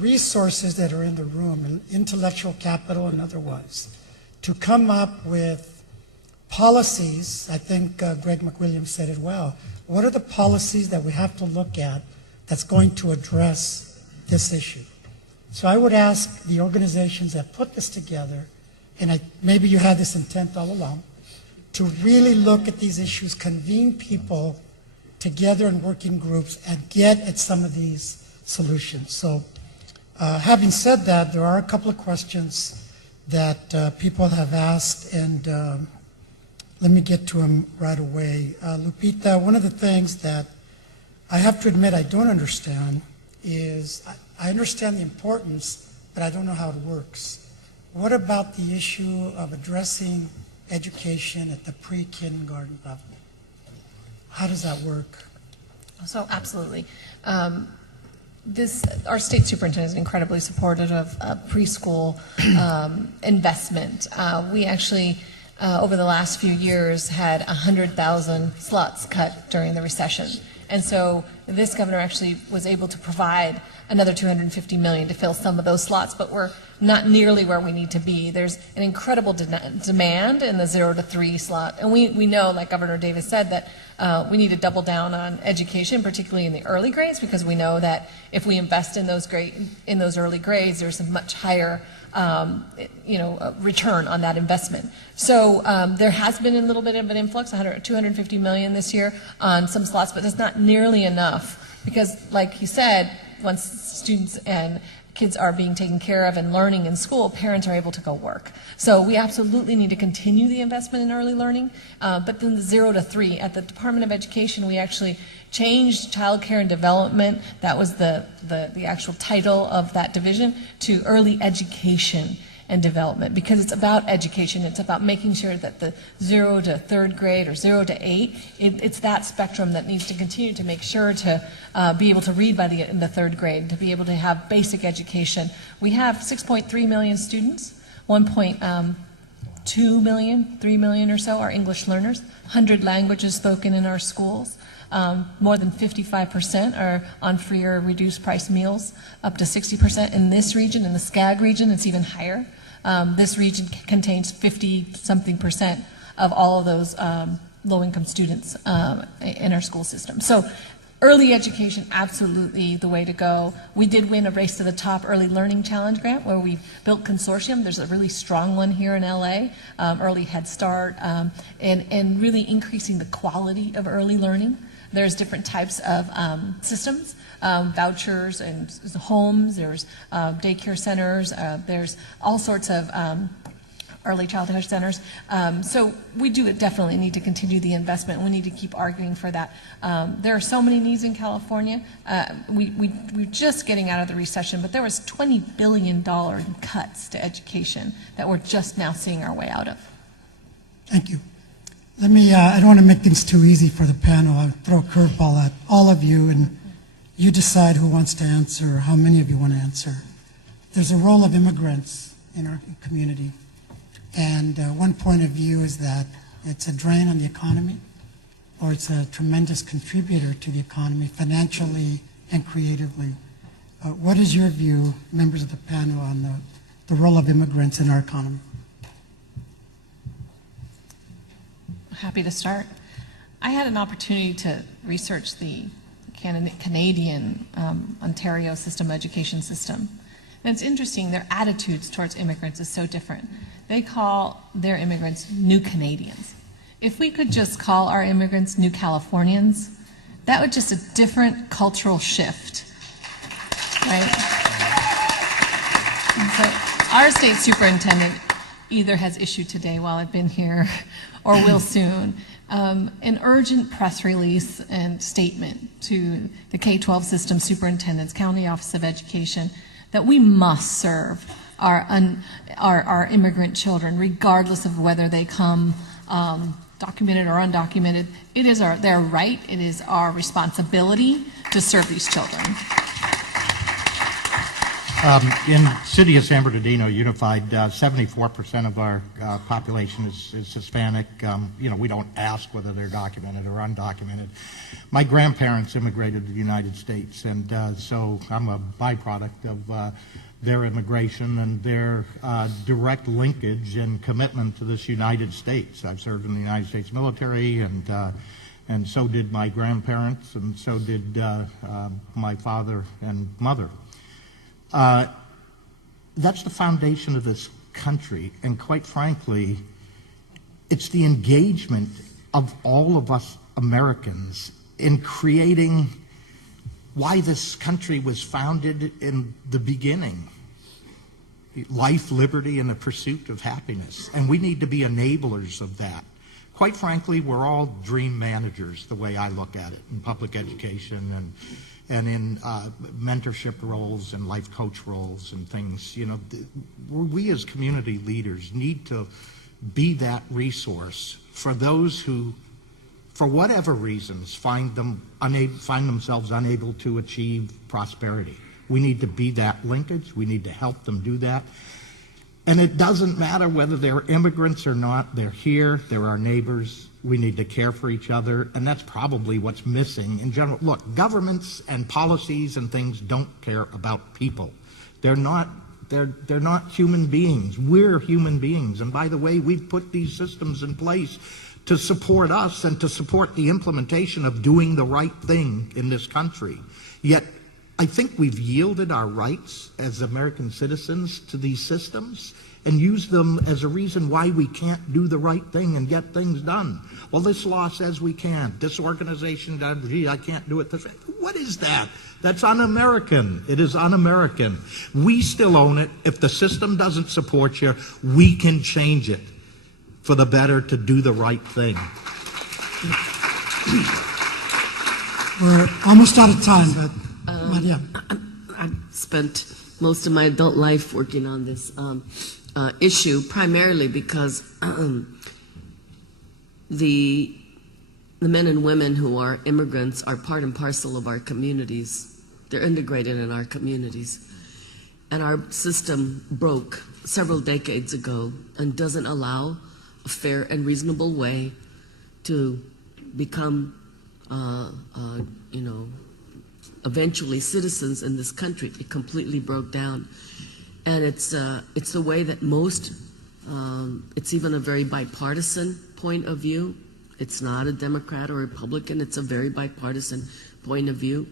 resources that are in the room, intellectual capital and otherwise, to come up with policies. I think Greg McWilliams said it well. What are the policies that we have to look at that's going to address this issue? So I would ask the organizations that put this together, and maybe you had this intent all along, to really look at these issues, convene people together in working groups, and get at some of these solutions. So having said that, there are a couple of questions that people have asked, and let me get to them right away. Lupita, one of the things that I have to admit I don't understand is, I understand the importance, but I don't know how it works. What about the issue of addressing education at the pre-kindergarten level? How does that work? So absolutely. Our state superintendent is incredibly supportive of preschool investment. We actually, over the last few years, had 100,000 slots cut during the recession. And so this governor actually was able to provide another $250 million to fill some of those slots, but we're not nearly where we need to be. There's an incredible demand in the 0 to 3 slot, and we know, like Governor Davis said, that we need to double down on education, particularly in the early grades, because we know that if we invest in those early grades, there's a much higher return on that investment. So there has been a little bit of an influx, $250 million this year on some slots, but it's not nearly enough, because like he said, once students and kids are being taken care of and learning in school, parents are able to go work. So we absolutely need to continue the investment in early learning, but then the 0 to 3, at the Department of Education, we actually changed child care and development, that was the actual title of that division, to early education and development, because it's about education. It's about making sure that the 0 to 3rd grade or 0 to 8, it's that spectrum that needs to continue to make sure to be able to read by in the 3rd grade, to be able to have basic education. We have 6.3 million students, 1.2 million, 3 million or so are English learners, 100 languages spoken in our schools. More than 55% are on free or reduced price meals, up to 60% in this region. In the SCAG region, it's even higher. This region contains 50-something% of all of those low-income students in our school system. So early education, absolutely the way to go. We did win a Race to the Top Early Learning Challenge grant where we built consortium. There's a really strong one here in LA, Early Head Start, and really increasing the quality of early learning. There's different types of systems, vouchers and homes, there's daycare centers, there's all sorts of early childhood centers. So we do definitely need to continue the investment. We need to keep arguing for that. There are so many needs in California. We're just getting out of the recession, but there was $20 billion in cuts to education that we're just now seeing our way out of. Thank you. Let me, I don't want to make things too easy for the panel. I'll throw a curveball at all of you, and you decide who wants to answer or how many of you want to answer. There's a role of immigrants in our community, and one point of view is that it's a drain on the economy, or it's a tremendous contributor to the economy financially and creatively. What is your view, members of the panel, on the role of immigrants in our economy? Happy to start. I had an opportunity to research the Canadian Ontario education system. And it's interesting, their attitudes towards immigrants is so different. They call their immigrants new Canadians. If we could just call our immigrants new Californians, that would just a different cultural shift, right? And so our state superintendent either has issued today while I've been here or will soon, an urgent press release and statement to the K-12 system superintendents, County Office of Education, that we must serve our immigrant children, regardless of whether they come documented or undocumented. It is their right, it is our responsibility to serve these children. In city of San Bernardino, Unified, 74% of our population is Hispanic. We don't ask whether they're documented or undocumented. My grandparents immigrated to the United States, and so I'm a byproduct of their immigration and their direct linkage and commitment to this United States. I've served in the United States military, and so did my grandparents, and so did my father and mother. That's the foundation of this country, and quite frankly, it's the engagement of all of us Americans in creating why this country was founded in the beginning. Life, liberty, and the pursuit of happiness. And we need to be enablers of that. Quite frankly, we're all dream managers, the way I look at it, in public education and in mentorship roles and life coach roles and things. We as community leaders need to be that resource for those who, for whatever reasons, find themselves unable to achieve prosperity. We need to be that linkage. We need to help them do that. And it doesn't matter whether they're immigrants or not. They're here. They're our neighbors. We need to care for each other. And that's probably what's missing in general. Look, governments and policies and things don't care about people. They're not human beings. We're human beings. And by the way, we've put these systems in place to support us and to support the implementation of doing the right thing in this country. Yet, I think we've yielded our rights as American citizens to these systems and used them as a reason why we can't do the right thing and get things done. Well, this law says we can. This organization, gee, I can't do it this way. What is that? That's un-American. It is un-American. We still own it. If the system doesn't support you, we can change it for the better to do the right thing. We're almost out of time, but Maria. I've spent most of my adult life working on this issue, primarily because the men and women who are immigrants are part and parcel of our communities. They're integrated in our communities. And our system broke several decades ago and doesn't allow a fair and reasonable way to become, eventually citizens in this country. It completely broke down. And it's the way that most, it's even a very bipartisan point of view. It's not a Democrat or Republican, it's a very bipartisan point of view.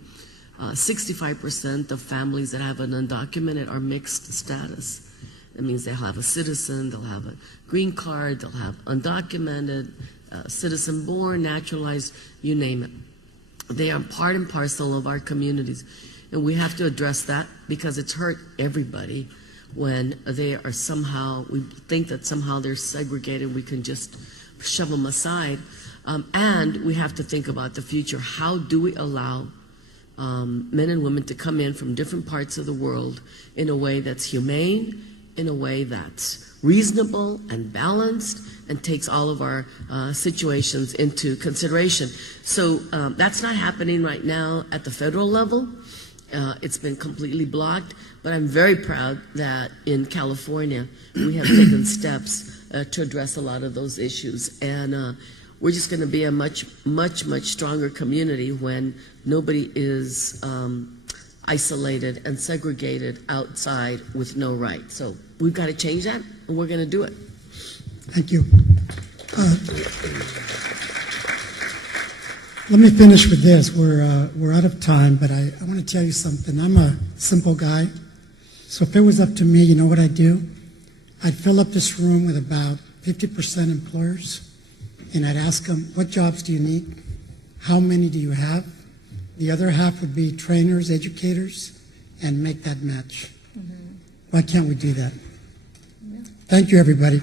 65% of families that have an undocumented are mixed status. That means they'll have a citizen, they'll have a green card, they'll have undocumented, citizen born, naturalized, you name it. They are part and parcel of our communities. And we have to address that because it's hurt everybody when they are somehow, we think that somehow they're segregated, we can just shove them aside. And we have to think about the future. How do we allow men and women to come in from different parts of the world in a way that's humane, in a way that's reasonable and balanced, and takes all of our situations into consideration. So that's not happening right now at the federal level. It's been completely blocked, but I'm very proud that in California we have taken steps to address a lot of those issues. And we're just going to be a much, much, much stronger community when nobody is isolated and segregated outside with no right. So we've got to change that, and we're going to do it. Thank you. Let me finish with this. We're out of time, but I want to tell you something. I'm a simple guy, so if it was up to me, you know what I'd do? I'd fill up this room with about 50% employers, and I'd ask them, what jobs do you need? How many do you have? The other half would be trainers, educators, and make that match. Mm-hmm. Why can't we do that? Yeah. Thank you, everybody.